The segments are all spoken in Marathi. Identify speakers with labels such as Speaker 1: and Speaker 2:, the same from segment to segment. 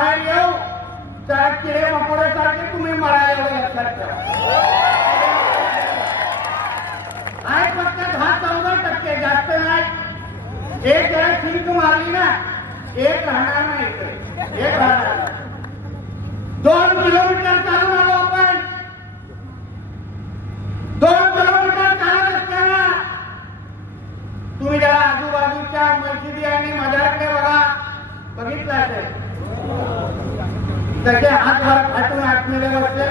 Speaker 1: बाहेर येऊ त्या किडे मकोड्यासारखे तुम्ही मरायला एवढं लक्षात ठेवा आहे फक्त दहा चौदा टक्के जास्त नाही. एक जरा शिंक मारली ना एक राहणार नाही एक राहणार दोन किलोमीटर चालू आलो आपण दोन किलोमीटर चालत असताना तुम्ही जरा आजूबाजूच्या मशिदी आणि मजारकडे बघा बघितलं असेल त्याचे हात वर फाटून आतमध्ये बसले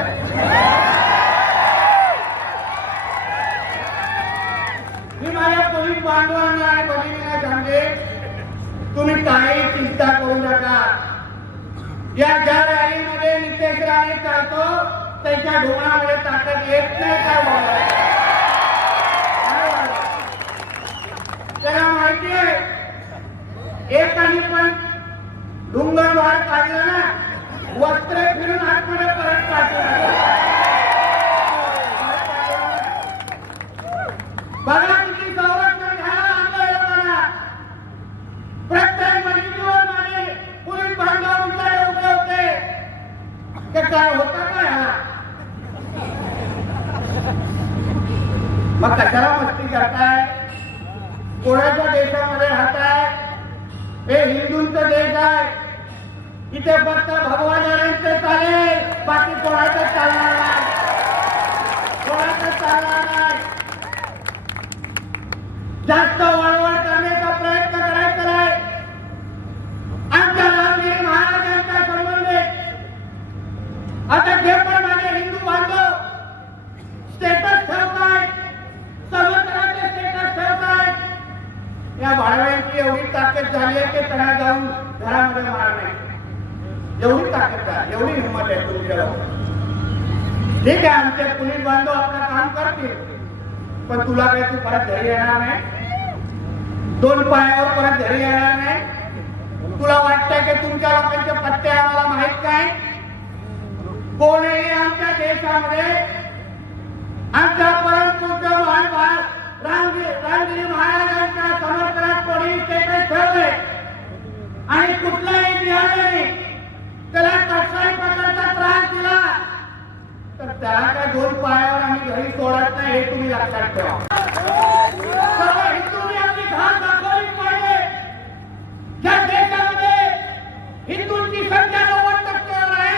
Speaker 1: मी माझ्या पोलीस बांधवांना आणि भगिनींना सांगे तुम्ही काही चिंता करू नका. या ज्या रॅलीमध्ये नितेश राणे चालतो त्याच्या ढोकणामध्ये ताकद येत नाही काय बोलायला त्याला माहिती आहे एकाने पण डुंगर बाहेर काढलं ना वस्त्र फिरून आतमध्ये परत काढलं बघा किती संरक्षण झालं आमच्या लोकांना प्रत्येक मशिदीवर माझे पोलीस बांधव विचार उभे होते ते काय होतं काय हा मग कशाला मस्ती करताय? कोणाच्या देशामध्ये राहताय? हे हिंदूंचा देश आहे. इथे फक्त भगवान नारायणचे चालेल बाकी कोणाचं चालणार नाही. कोणाचं चालणार नाही. जास्त वळवळ करण्याचा प्रयत्न करायचा नाही आमच्या रामगिरी महाराजांच्या संबंधित आता जे पण माझे हिंदू बांधव स्टेटस ठेवताय समर्थनाचे स्टेटस ठेवताय या भाडव्यांची एवढी ताकद झाली आहे की त्यांना जाऊन घरामध्ये मारणे एवढी ताकद आहे एवढी हिंमत आहे तुमच्या ठीक आहे आमचे पोलीस बांधव आपलं काम करतील पण तुला काही तू परत घरी येणार नाही? दोन पायावर परत घरी येणार नाही? तुला वाटतंय की तुमच्या लोकांचे पत्ते आम्हाला माहीत काय कोणीही आमच्या देशामध्ये आमच्या परंतु महान भा- रामगिरी रामगिरी महाराजांच्या समर्थनात कोणी स्टेटस ठेवले आणि कुठल्याही बिहाराने त्याला कसलाही प्रकारचा त्रास दिला तर त्याला काय दोन पायावर आम्ही घरी सोडत नाही हे तुम्ही लक्षात ठेवा. हिंदूंनी आपली धार दाखवलीच पाहिजे. ज्या देशामध्ये हिंदूंची संख्या नव्वद टक्केवर आहे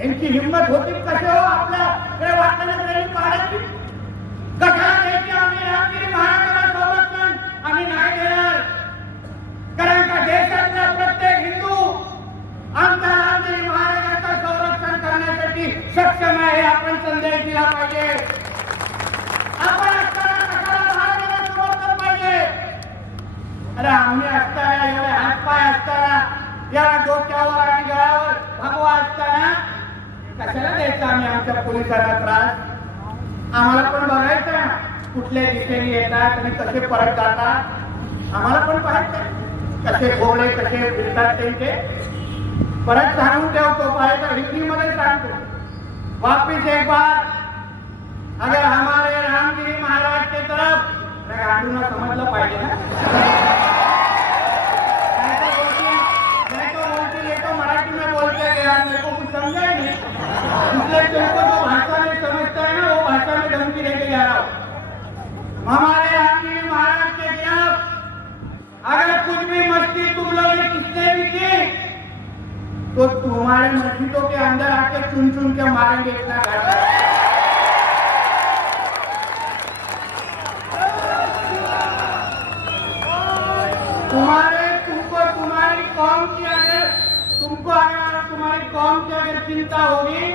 Speaker 1: यांची हिंमत होती कसे हो? आपल्याकडे वाटण्यात तरी पाडायची कशाला द्यायची आम्ही रामगिरी महाराजाला संरक्षण आम्ही नाही देणार कारण का देशातला प्रत्येक हिंदू आमच्या रामगिरी महाराजाचं संरक्षण करण्यासाठी सक्षम आहे हे आपण संदेश दिला पाहिजे. आपण असताना कशाला महाराजांना समर्थन पाहिजे? अरे आम्ही असताना एवढे हातपाय असताना याला डोक्यावर आणि गळ्यावर भगवा असताना कशाला द्यायचा आम्ही आमच्या पोलिसांना त्रास? आम्हाला पण बघायचं ना कुठल्या दिशेने येतात आणि कसे परत जातात. आम्हाला पण पाहायचं कसे घोडे कसे फिरतात त्यांचे. परत सांगून ठेवतो पाहायचं हिंदीमध्ये सांगतो. वापिस एक बार। अगर हमारे रामगिरी महाराज के तरफ मैं समजलं पाहिजे ना। मराठी में बोलते गया मेरे को कुछ समझा ही नहीं। इसलिए तुमको जो भाषा में समझता है ना वो भाषा में धमकी देके जा रहा हूँ। हमारे रामगिरी महाराज के खिलाफ अगर कुछ भी मस्ती तुम लोग तो तुम्हारे मस्जिदों के अंदर आके चुन चुन के मारेंगे इतना घर तुम्हारे, तुमको तुम्हारी कौम की अगर, तुमको अगर तुम्हारी कौम चिंता होगी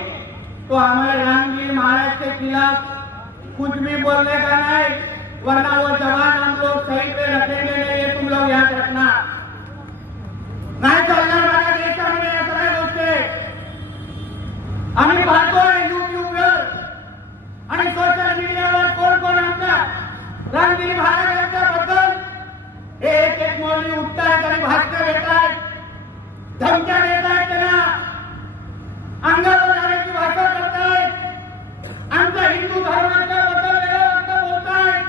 Speaker 1: तो हमारे रामगीर महाराज के खिलाफ कुछ भी बोलने का नहीं, वरना वो जवान हम लोग सही पे कोणी एक मौली उठतायत आणि भाष्य देत आहेत धमक्या देत आहेत त्यांना? अंगावर जाण्याची भाषा करतायत? आमच्या हिंदू धर्माच्या बद्दल वेगळ्या वाक्य बोलतायत?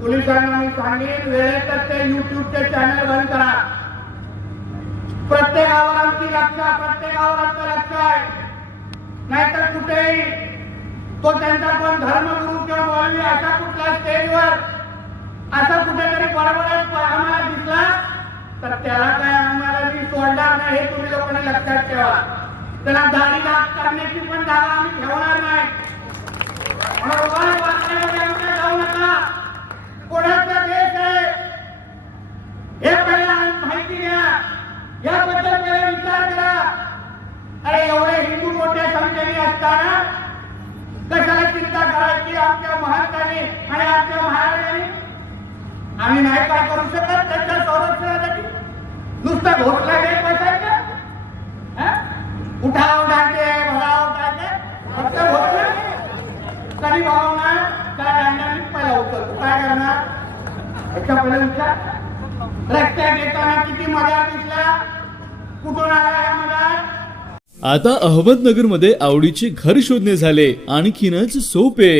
Speaker 1: पोलिसांना मी सांगेन वेळेतच ते युट्यूबचे चॅनल बंद करा. प्रत्येकावर आमची रक्षा प्रत्येकावर आमचं लक्ष आहे. नाहीतर कुठेही तो त्यांचा पण धर्मगुरु किंवा मौलवी असा कुठला स्टेजवर असा कुठेतरी बडबडत आम्हाला दिसला तर त्याला काय आम्हाला मी सोडणार नाही हे तुम्ही लोकांनी लक्षात ठेवा. त्याला दाढी दाग करण्याची पण जागा आम्ही ठेवणार नाही. जाऊ नका. कोणाचा देश आहे. हे पहिला माहिती घ्या. याबद्दल पहिले विचार करा. अरे एवढे हिंदू मोठ्या संख्येने असताना कशाला चिंता करायची आमच्या महाराजांनी आणि आमच्या महाराजांनी? आम्ही नाही काय करू शकत? त्यांच्या संरक्षणासाठी. नुसतं घोटला घेत बसायचं उठाव टाके भराव टाके? फक्त घोषणा कधी भावणार काय आणणार पहिला उचलतो काय करणार? याच्या पहिले विचार. रस्त्यात येताना किती मजा दिसला कुठून आला या मधात
Speaker 2: आता अहमदनगरमध्ये आवडीचे घर शोधणे झाले. आणखीनच सोपे.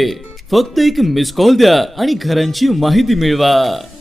Speaker 2: फक्त एक मिस कॉल द्या आणि घरांची माहिती मिळवा.